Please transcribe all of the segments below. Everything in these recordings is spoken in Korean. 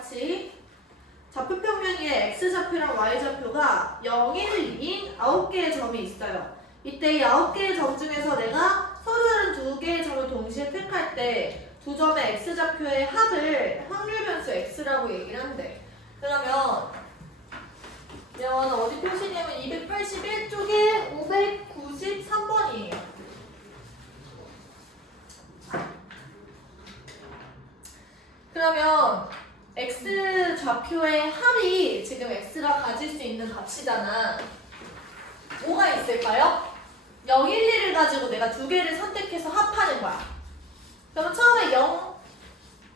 같이 좌표평면에 x좌표랑 y좌표가 0, 1, 2인 9개의 점이 있어요. 이때 이 9개의 점 중에서 내가 서로 다른 2개의 점을 동시에 택할 때 두 점의 x좌표의 합을 확률 변수 x라고 얘기를 한대. 그러면 영어는 어디 표시냐면 281쪽에 593번이에요. 그러면 x 좌표의 합이 지금 x가 가질 수 있는 값이잖아. 뭐가 있을까요? 0, 1, 2를 가지고 내가 두 개를 선택해서 합하는 거야. 그러면 처음에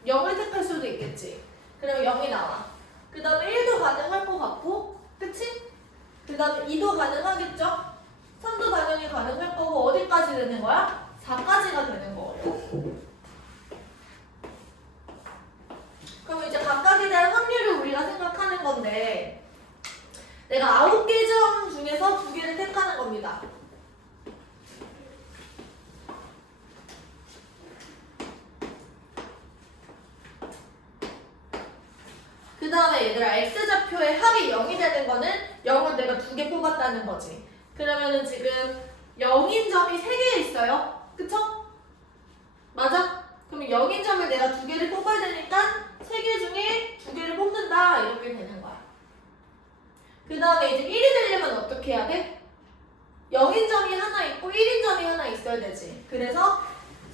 0을 택할 수도 있겠지. 그러면 0이 나와. 그 다음에 1도 가능할 것 같고, 그치? 그 다음에 2도 가능하겠죠? 3도 당연히 가능할 거고, 어디까지 되는 거야? 4까지가 되는 거예요. 그럼 이제 각각에 대한 확률을 우리가 생각하는 건데, 내가 9개 점 중에서 2개를 택하는 겁니다. 그 다음에 얘들아 x좌표의 합이 0이 되는 거는 0을 내가 2개 뽑았다는 거지. 그러면은 지금 0인 점이 3개 있어요. 그쵸? 맞아? 그럼 0인 점을 내가 2개를 뽑아야 되니까 3개 중에 2개를 뽑는다 이렇게 되는 거야. 그 다음에 이제 1이 되려면 어떻게 해야 돼? 0인 점이 하나 있고 1인 점이 하나 있어야 되지. 그래서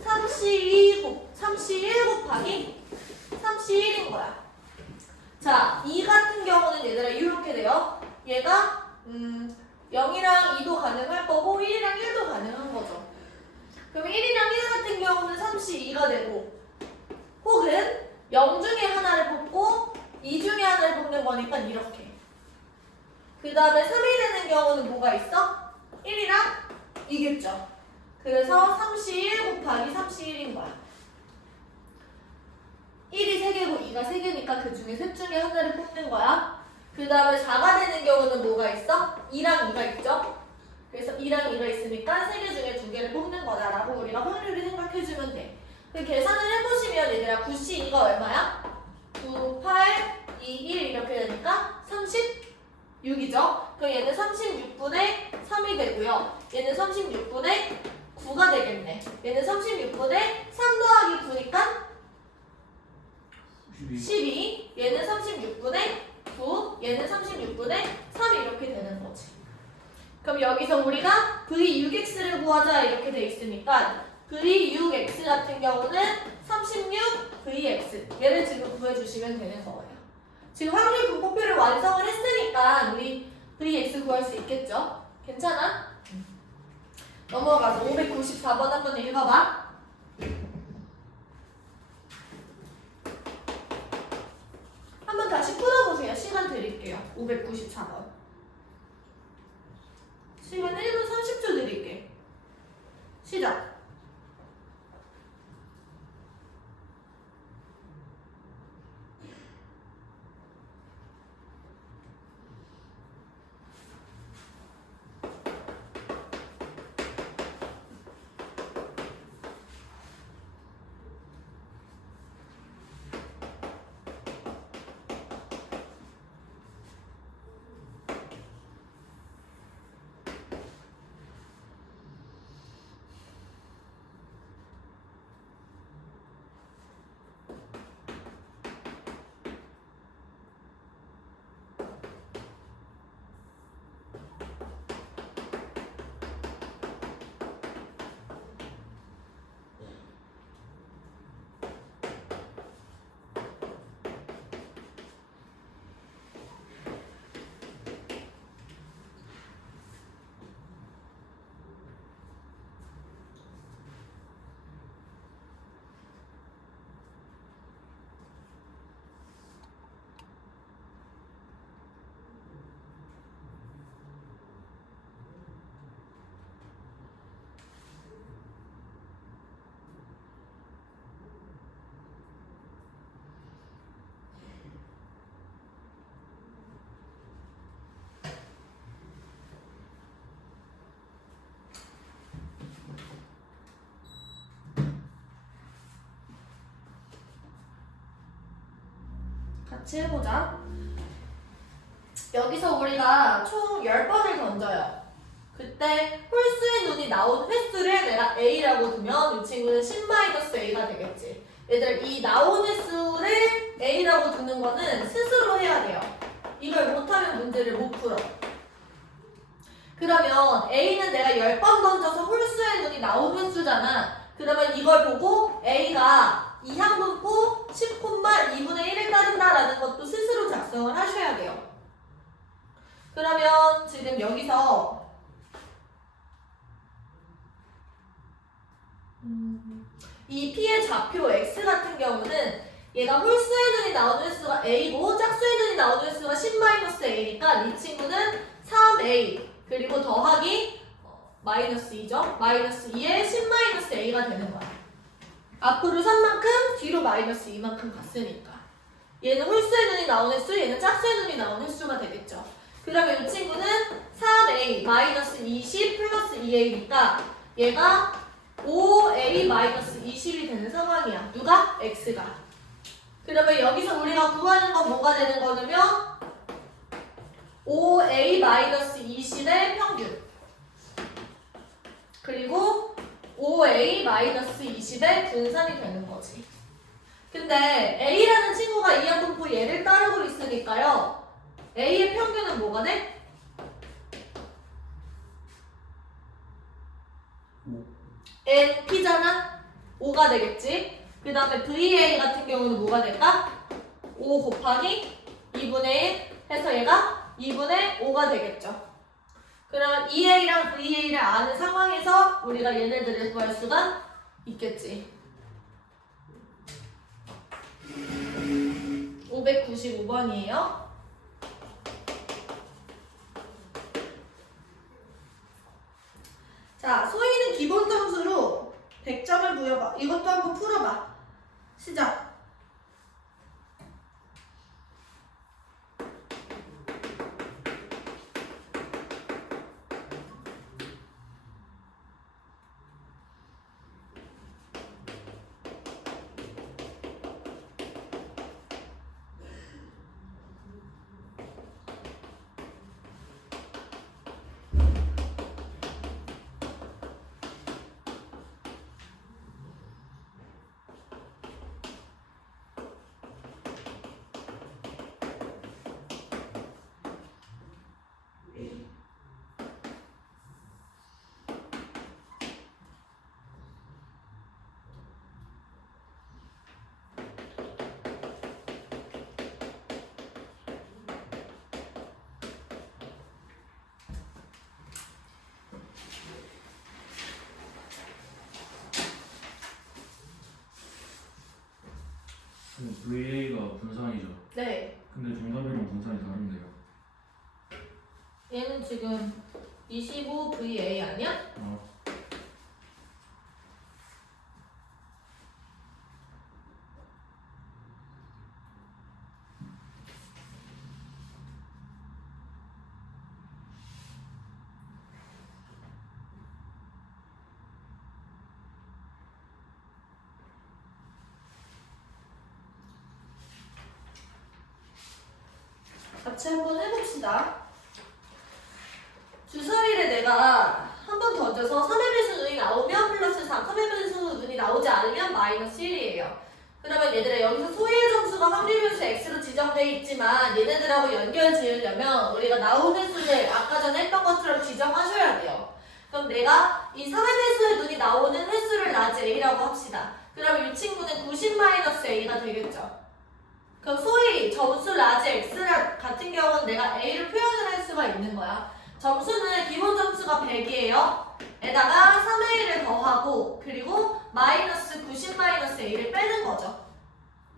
3C1 곱하기 3C1인 거야. 자, 2 같은 경우는 얘들아 이렇게 돼요. 얘가 0이랑 2도 가능할 거고 1이랑 1도 가능한 거죠. 그럼 1이랑 1 같은 경우는 3C2가 되고, 혹은 0 중에 하나를 뽑고 2 중에 하나를 뽑는 거니까 이렇게. 그 다음에 3이 되는 경우는 뭐가 있어? 1이랑 2겠죠. 그래서 3C1 곱하기 3C1인 거야. 1이 3개고 2가 3개니까 그 중에 셋 중에 하나를 뽑는 거야. 그 다음에 4가 되는 경우는 뭐가 있어? 2랑 2가 있죠? 그래서 2랑 2가 있으니까 3개 중에 2개를 뽑는 거다라고 우리가 확률을 생각해주면 돼. 그 계산을 해보시면 얘들아 9C2가 얼마야? 9, 8, 2, 1 이렇게 되니까 36이죠? 그럼 얘는 36분의 3이 되고요. 얘는 36분의 9가 되겠네. 얘는 36분의 3 더하기 9니까 12, 얘는 36분의 9, 얘는 36분의 3 이렇게 되는 거지. 그럼 여기서 우리가 V6x를 구하자 이렇게 돼 있으니까 V6x 같은 경우는 36Vx 얘를 지금 구해주시면 되는 거예요. 지금 확률 분포표를 완성을 했으니까 우리 Vx 구할 수 있겠죠? 괜찮아? 넘어가서 594번 한번 읽어봐. 한번 다시 풀어보세요. 시간 드릴게요. 594번. 시간 1분 30초 드릴게. 시작. 같이 해보자. 여기서 우리가 총 10번을 던져요. 그때 홀수의 눈이 나온 횟수를 내가 A라고 두면 이 친구는 10-A가 되겠지. 얘들 이 나온 횟수를 A라고 두는 거는 스스로 해야 돼요. 이걸 못하면 문제를 못 풀어. 그러면 A는 내가 10번 던져서 홀수의 눈이 나온 횟수잖아. 그러면 이걸 보고 A가 이항분포 10,2분의 1을 따른다라는 것도 스스로 작성을 하셔야 돼요. 그러면 지금 여기서 이 P의 좌표 X 같은 경우는 얘가 홀수의 눈이 나오는 횟수가 A고 짝수의 눈이 나오는 횟수가 10-A니까 이 친구는 3A 그리고 더하기 -2죠. -2에 10-A가 되는 거야. 앞으로 3만큼 뒤로 -2만큼 갔으니까 얘는 홀수의 눈이 나오는 횟수, 얘는 짝수의 눈이 나오는 횟수가 되겠죠. 그러면 이 친구는 3A -20 플러스 2A니까 얘가 5A-20이 되는 상황이야. 누가? X가. 그러면 여기서 우리가 구하는 건 뭐가 되는 거냐면 5A-20의 평균 그리고 5A-20의 분산이 되는 거지. 근데 A라는 친구가 이항분포 얘를 따르고 있으니까요. A의 평균은 뭐가 돼? NP잖아? 5가 되겠지? 그 다음에 VA 같은 경우는 뭐가 될까? 5 곱하기 2분의 1 해서 얘가 2분의 5가 되겠죠. 그럼 EA랑 VA를 아는 상황에서 우리가 얘네들을 구할 수가 있겠지. 595번이에요. 자, 소희는 기본 점수로 100점을 부여봐. 이것도 한번 풀어봐. 시작. VA가 분산이죠. 네. 근데 정답이랑 분산이 다른데요. 얘는 지금 25VA 아니야? 같이 한번 해봅시다. 주사위를 내가 한번 던져서 3의 배수 눈이 나오면 플러스 3, 3의 배수 눈이 나오지 않으면 -1이에요. 그러면 얘들아 여기서 소희의 점수가 확률 변수 x로 지정되어 있지만 얘네들하고 연결 지으려면 우리가 나온 횟수를 아까 전에 했던 것처럼 지정하셔야 돼요. 그럼 내가 이 3의 배수의 눈이 나오는 횟수를 라지 a라고 합시다. 그럼 이 친구는 90-a가 되겠죠. 그럼 소위 점수 라지 x 같은 경우는 내가 a를 표현을 할 수가 있는 거야. 점수는 기본 점수가 100이에요. 에다가 3a를 더하고 그리고 -90-a를 빼는 거죠.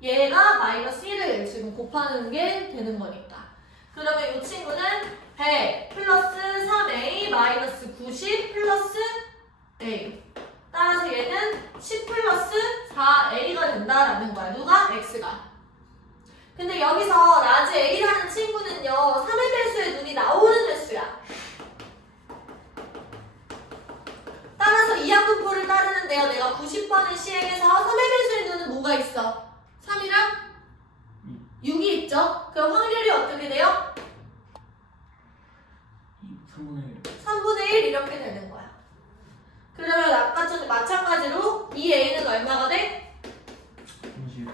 얘가 -1을 지금 곱하는 게 되는 거니까. 그러면 이 친구는 100 플러스 3a -90 플러스 a. 따라서 얘는 10 플러스 4a가 된다라는 거야. 누가? x가. 근데 여기서 라지 a라는 친구는요 3의 배수의 눈이 나오는 횟수야. 따라서 이항분포를 따르는데요 내가 90번을 시행해서 3의 배수의 눈은 뭐가 있어? 3이랑 6이 있죠? 있죠? 그럼 확률이 어떻게 돼요? 3분의 1. 3분의 1 이렇게 되는 거야. 그러면 아까처럼 마찬가지로 이 A는 얼마가 돼? 30.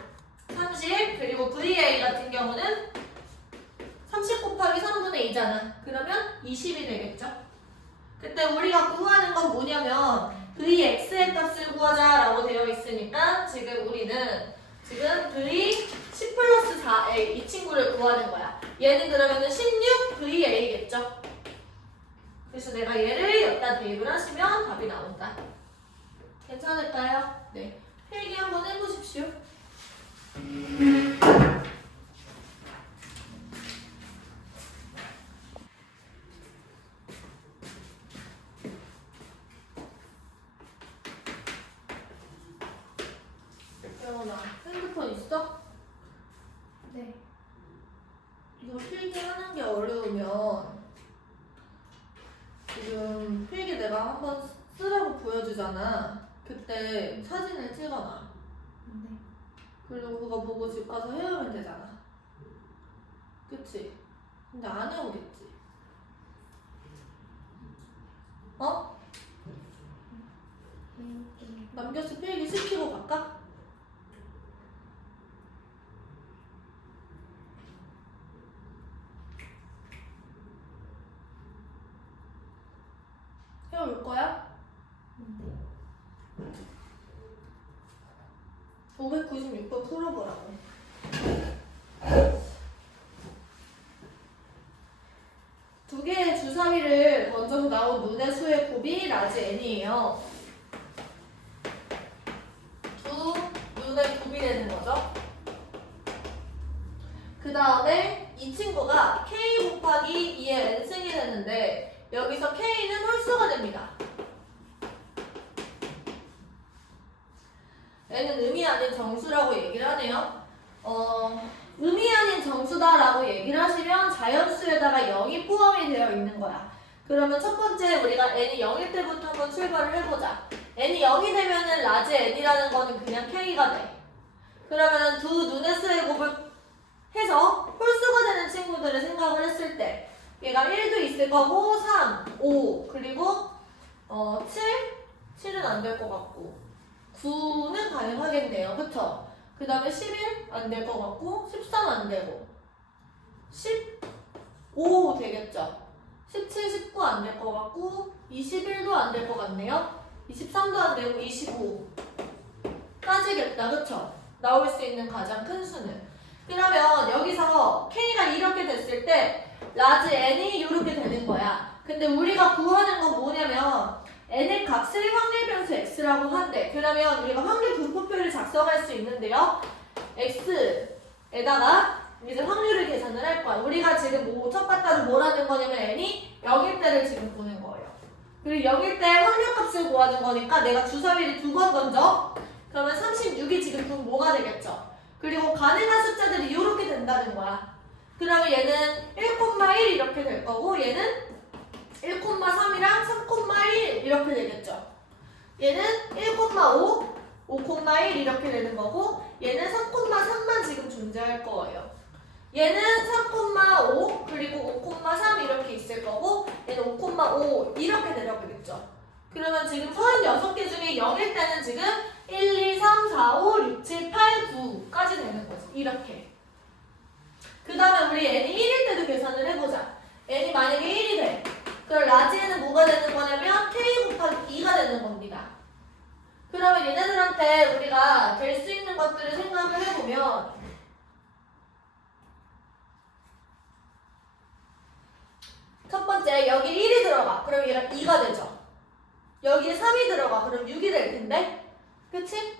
30. 그리고 VA 같은 경우는 30 곱하기 3분의 2잖아. 그러면 20이 되겠죠? 그때 우리가 구하는 건 뭐냐면 Vx의 값을 구하자라고 되어 있으니까 지금 우리는 지금 V 10 플러스 4A 이 친구를 구하는 거야. 얘는 그러면은 16 VA겠죠? 그래서 내가 얘를 여기다 대입을 하시면 답이 나온다. 괜찮을까요? 네. 필기 한번 해보십시오. 영원아, 핸드폰 있어? 네. 이거 필기 하는 게 어려우면 지금 필기 내가 한번 쓰라고 보여주잖아. 그때 사진을 찍어놔. 네. 그리고 그거 보고 집 가서 해오면 되잖아. 그치? 근데 안 해오겠지? 어? 남겨서 필기 시키고 갈까? 해올 거야? 596번 풀어보라고. 두 개의 주사위를 던져서 나온 눈의 수의 곱이 라지 n이에요. 두 눈의 곱이 되는 거죠. 그 다음에 이 친구가 k 곱하기 2의 n승이 되는데 여기서 k는 홀수가 됩니다. n은 의미 아닌 정수라고 얘기를 하네요. 의미 아닌 정수다라고 얘기를 하시면 자연수에다가 0이 포함이 되어 있는 거야. 그러면 첫 번째 우리가 n이 0일 때부터 한번 출발을 해보자. n이 0이 되면은 라지 n이라는 거는 그냥 k가 돼. 그러면 두 눈의 수의 곱을 해서 홀수가 되는 친구들을 생각을 했을 때 얘가 1도 있을 거고 3, 5, 그리고 7은 안 될 것 같고 9는 가능하겠네요. 그쵸? 그 다음에 11 안 될 것 같고 13 안 되고 15 되겠죠? 17, 19 안 될 것 같고 21도 안 될 것 같네요. 23도 안 되고 25까지겠다. 그쵸? 나올 수 있는 가장 큰 수는. 그러면 여기서 K가 이렇게 됐을 때 라지 N이 이렇게 되는 거야. 근데 우리가 구하는 건 뭐냐면 N의 값을 확률 변수 X라고 한대. 그러면 우리가 확률 분포표를 작성할 수 있는데요. X에다가 이제 확률을 계산을 할 거야. 우리가 지금 첫 바탕은 뭐라는 거냐면 N이 0일 때를 지금 보는 거예요. 그리고 0일 때 확률 값을 구하는 거니까 내가 주사위를 2번 던져. 그러면 36이 지금 그럼 뭐가 되겠죠? 그리고 가능한 숫자들이 이렇게 된다는 거야. 그러면 얘는 1,1 이렇게 될 거고 얘는 1,3이랑 3,1 이렇게 되겠죠. 얘는 1,5, 5,1 이렇게 되는 거고 얘는 3,3만 지금 존재할 거예요. 얘는 3,5 그리고 5,3 이렇게 있을 거고 얘는 5,5 이렇게 내려보겠죠. 그러면 지금 36개 중에 0일 때는 지금 1, 2, 3, 4, 5, 6, 7, 8, 9까지 되는 거지. 이렇게. 그 다음에 우리 n이 1일 때도 계산을 해보자. n이 만약에 1이 돼. 그럼 라지에는 뭐가 되는 거냐면 k 곱하기 2가 되는 겁니다. 그러면 얘네들한테 우리가 될 수 있는 것들을 생각을 해보면 첫 번째 여기 1이 들어가. 그럼 얘가 2가 되죠. 여기에 3이 들어가. 그럼 6이 될 텐데. 그치?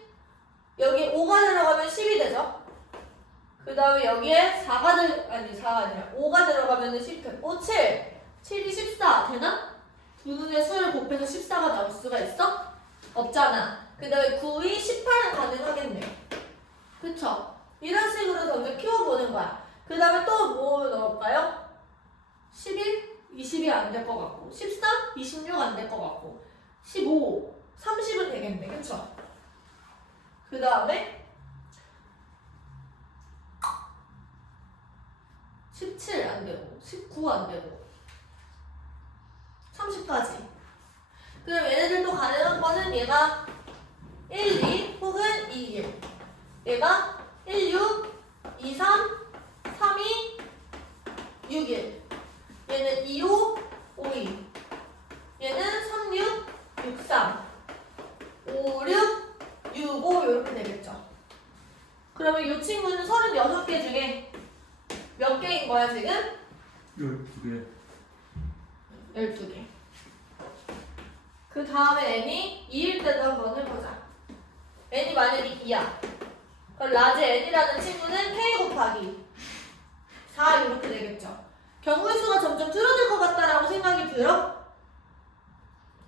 여기 5가 들어가면 10이 되죠. 그 다음에 여기에 4가 4가 아니라 5가 들어가면 10 돼. 7. 7이 14 되나? 두 눈의 수를 곱해서 14가 나올 수가 있어? 없잖아. 그 다음에 9이 18은 가능하겠네. 그쵸? 이런 식으로 점점 키워보는 거야. 그 다음에 또 뭐 넣을까요? 11? 20이 안 될 것 같고 13? 26 안 될 것 같고 15, 30은 되겠네. 그쵸? 그 다음에 17 안 되고 19 안 되고 30까지. 그럼 얘네들도 가능한 거는 얘가 1, 2 혹은 2, 1. 얘가 1, 6, 2, 3, 3, 2, 6, 1. 얘는 2, 5, 5, 2. 얘는 3, 6, 6, 3. 5, 6, 6, 5 이렇게 되겠죠. 그러면 이 친구는 36개 중에 몇 개인 거야 지금? 12개. 12개. 그 다음에 n이 2일 때도 한번 해보자. n이 만약에 2야. 그럼 라지 n이라는 친구는 k 곱하기 4 이렇게 되겠죠. 경우의 수가 점점 줄어들 것 같다라고 생각이 들어?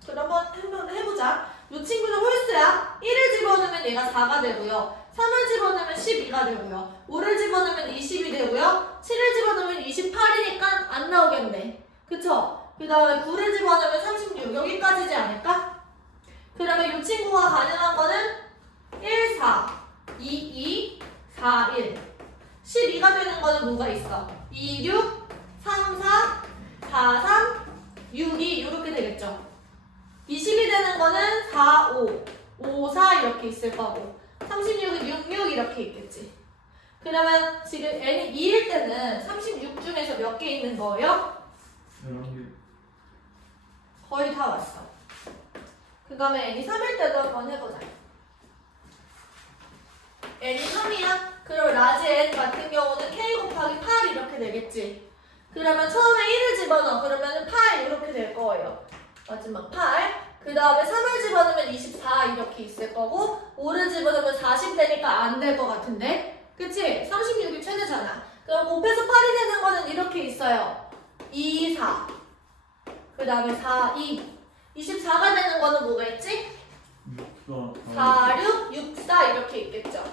그럼 한번 해보자. 이 친구는 홀수야. 1을 집어넣으면 얘가 4가 되고요. 3을 집어넣으면 12가 되고요. 5를 집어넣으면 20이 되고요. 7을 집어넣으면 28이니까 안 나오겠네. 그쵸? 그 다음에 9를 집어넣으면 36. 여기까지지 않을까? 그러면 이 친구가 가능한 거는 1, 4, 2, 2, 4, 1. 12가 되는 거는 뭐가 있어? 2, 6, 3, 4, 4, 3, 6, 2 이렇게 되겠죠. 20이 되는 거는 4, 5, 5, 4 이렇게 있을 거고 36은 6, 6 이렇게 있겠지. 그러면 지금 n이 2일 때는 36 중에서 몇 개 있는 거예요? 11개. 거의 다 왔어. 그 다음에 n이 3일 때도 한번 해보자. n이 3이야? 그럼 라지 n 같은 경우는 k 곱하기 8 이렇게 되겠지. 그러면 처음에 1을 집어넣어. 그러면 8 이렇게 될 거예요. 마지막 8. 그 다음에 3을 집어넣으면 24 이렇게 있을 거고 5를 집어넣으면 40 되니까 안 될 것 같은데? 그치? 36이 최대잖아. 그럼 곱해서 8이 되는 거는 이렇게 있어요. 2, 4. 그 다음에 4, 2. 24가 되는 거는 뭐가 있지? 4, 6, 6, 4 이렇게 있겠죠.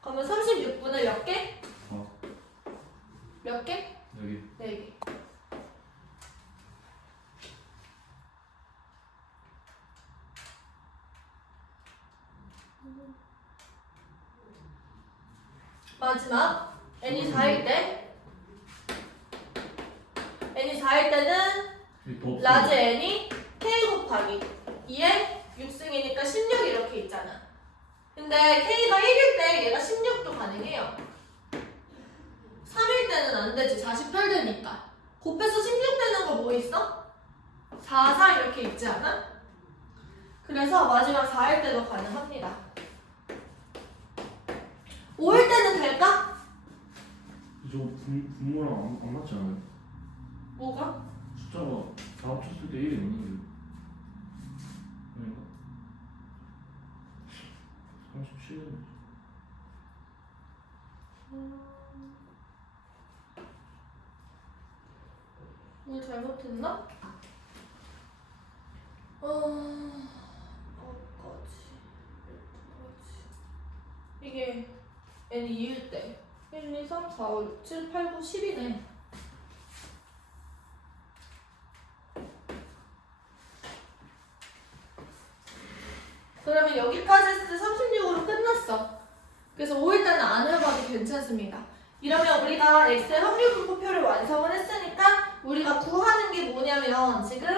그러면 36분의 몇 개? 몇 개? 4개. 4개. 마지막 n이 4일 때 n이 4일 때는 라지 n이 k 곱하기 2에 6승이니까 16 이렇게 있잖아. 근데 k가 1일 때 얘가 16도 가능해요. 3일 때는 안 되지. 48 되니까. 곱해서 16 되는 거 뭐 있어? 4, 4 이렇게 있지 않아? 그래서 마지막 4일 때도 가능합니다. 5일 때는 될까? 저거 분모랑 안 맞지 않아요? 뭐가? 숫자가 다 합쳤을 때 1이 있는 게 아닌가? 37은 뭘 잘못했나? 이게 n이 2일 때 1, 2, 3, 4, 5, 6, 7, 8, 9, 10이네. 그러면 여기까지 했을 때 36으로 끝났어. 그래서 5일 때는 안 해봐도 괜찮습니다. 이러면 우리가 x의 확률 분포표를 완성을 했으니까 우리가 구하는 게 뭐냐면 지금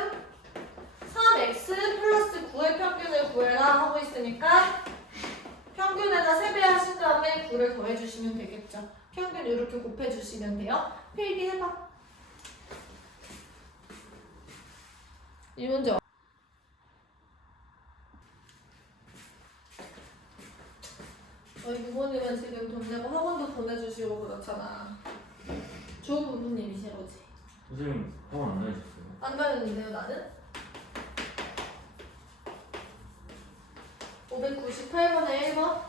3x 플러스 9의 평균을 구해라 하고 있으니까 평균에다 세배하신 다음에 9를 더해주시면 되겠죠. 평균 이렇게 곱해주시면 돼요. 필기해봐. 이 문제 저희 부모님은 지금 돈 내고 학원도 보내주시고 그렇잖아. 좋은 부모님이시로지. 선생님 학원 안 다니셨어요? 안 다녔는데요 나는? 598번에 1번.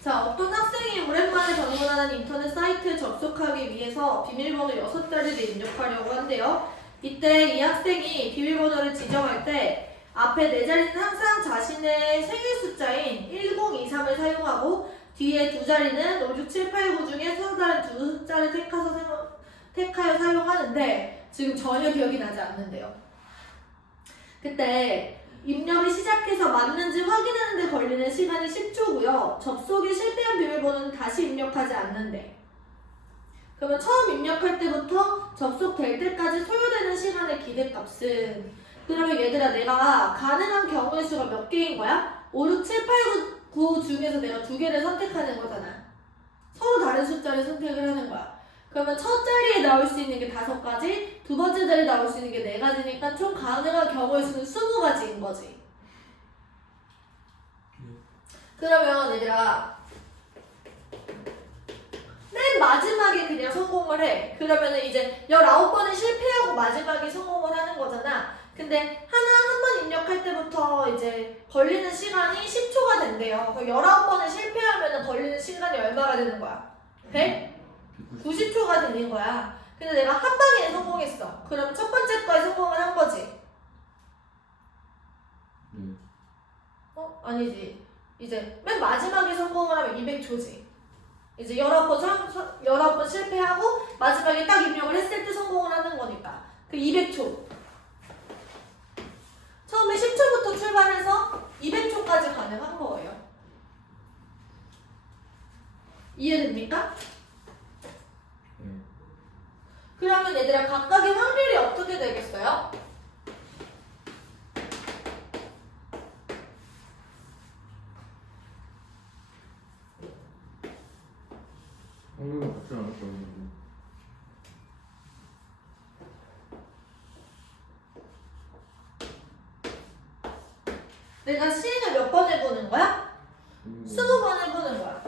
자, 어떤 학생이 오랜만에 방문하는 인터넷 사이트에 접속하기 위해서 비밀번호 6자리를 입력하려고 한대요. 이때 이 학생이 비밀번호를 지정할 때 앞에 4자리는 항상 자신의 생일 숫자인 1023을 사용하고 뒤에 2자리는 5, 6, 7, 8, 9 중에 서로 다른 2숫자를 택하여 사용하는데 지금 전혀 기억이 나지 않는데요. 그때 입력을 시작해서 맞는지 확인하는 데 걸리는 시간이 10초고요. 접속이 실패한 비밀번호는 다시 입력하지 않는데. 그러면 처음 입력할 때부터 접속될 때까지 소요되는 시간의 기대값은, 그러면 얘들아 내가 가능한 경우의 수가 몇 개인 거야? 5, 6, 7, 8, 9 중에서 내가 2개를 선택하는 거잖아. 서로 다른 숫자를 선택을 하는 거야. 그러면 첫 자리에 나올 수 있는 게 5가지, 두 번째 자리에 나올 수 있는 게 4가지니까 총 가능한 경우의 수는 20가지인 거지. 그러면 얘들아 맨 마지막에 그냥 성공을 해. 그러면은 이제 19번은 실패하고 마지막에 성공을 하는 거잖아. 근데 한 번 입력할 때부터 이제 걸리는 시간이 10초가 된대요. 그럼 19번을 실패하면은 걸리는 시간이 얼마가 되는 거야? 190초가 되는 거야. 근데 내가 한 방에 성공했어. 그럼 첫 번째 거에 성공을 한 거지. 아니지. 이제 맨 마지막에 성공을 하면 200초지. 이제 19번 실패하고 마지막에 딱 입력을 했을 때 성공을 하는 거니까. 그 200초. 처음에 10초부터 출발해서 200초까지 가능한 거예요. 이해됩니까? 그러면 얘들아 각각의 확률이 어떻게 되겠어요? 확률은 같지 않을 거예요. 내가 시행을 몇 번 해보는 거야? 20번 해보는 거야.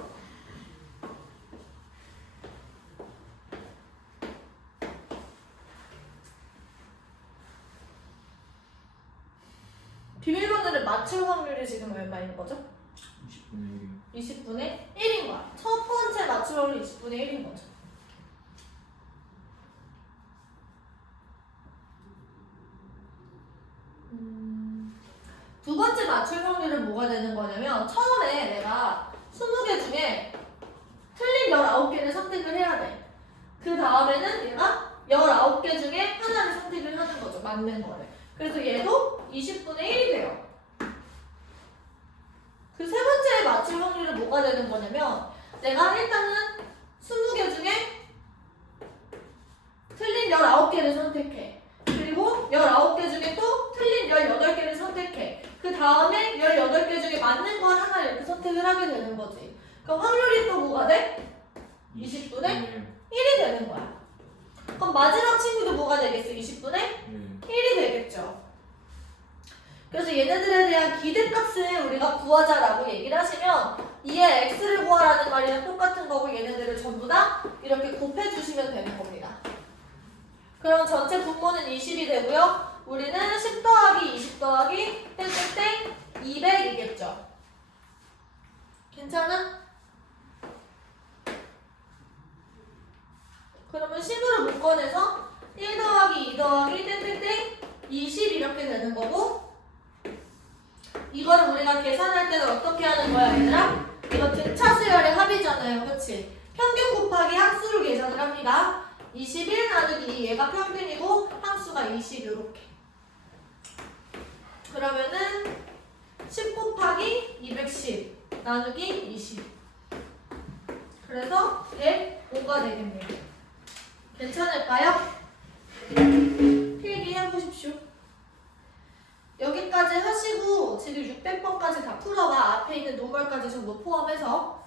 비밀번호를 맞출 확률이 지금 얼마인 거죠? 20분의 1이요. 20분의 1인 거야. 첫 번째 맞출 확률이 20분의 1인 거죠. 두 번째 맞출 확률은 뭐가 되는 거냐면 처음에 내가 20개 중에 틀린 19개를 선택을 해야 돼. 그 다음에는 얘가 19개 중에 하나를 선택을 하는 거죠. 맞는 거를. 그래서 얘도 20분의 1이 돼요. 그 세 번째 맞출 확률은 뭐가 되는 거냐면 내가 일단은 20개 중에 틀린 19개를 선택해. 그리고 19개 중에 또 틀린 18개를 선택해. 그 다음에 18개 중에 맞는 걸 하나 이렇게 선택을 하게 되는 거지. 그럼 확률이 또 뭐가 돼? 20분의 1이 되는 거야. 그럼 마지막 친구도 뭐가 되겠어? 20분의 1이 되겠죠. 그래서 얘네들에 대한 기대값을 우리가 구하자라고 얘기를 하시면 2의 x를 구하라는 말이랑 똑같은 거고 얘네들을 전부 다 이렇게 곱해주시면 되는 겁니다. 그럼 전체 분모는 20이 되고요. 우리는 10 더하기 20 더하기 땡땡땡 200이겠죠. 괜찮아? 그러면 10으로 묶어내서 1 더하기 2 더하기 땡땡땡 20 이렇게 되는 거고, 이거를 우리가 계산할 때는 어떻게 하는 거야 얘들아? 이거 등차 수열의 합이잖아요. 그치? 평균 곱하기 함수를 계산을 합니다. 21 나누기 2 얘가 평균이고 함수가 20 이렇게. 그러면은 10 곱하기 210 나누기 20. 그래서 105가 되겠네요. 괜찮을까요? 필기해보십시오. 여기까지 하시고 지금 600번까지 다 풀어봐. 앞에 있는 노멀까지 전부 포함해서.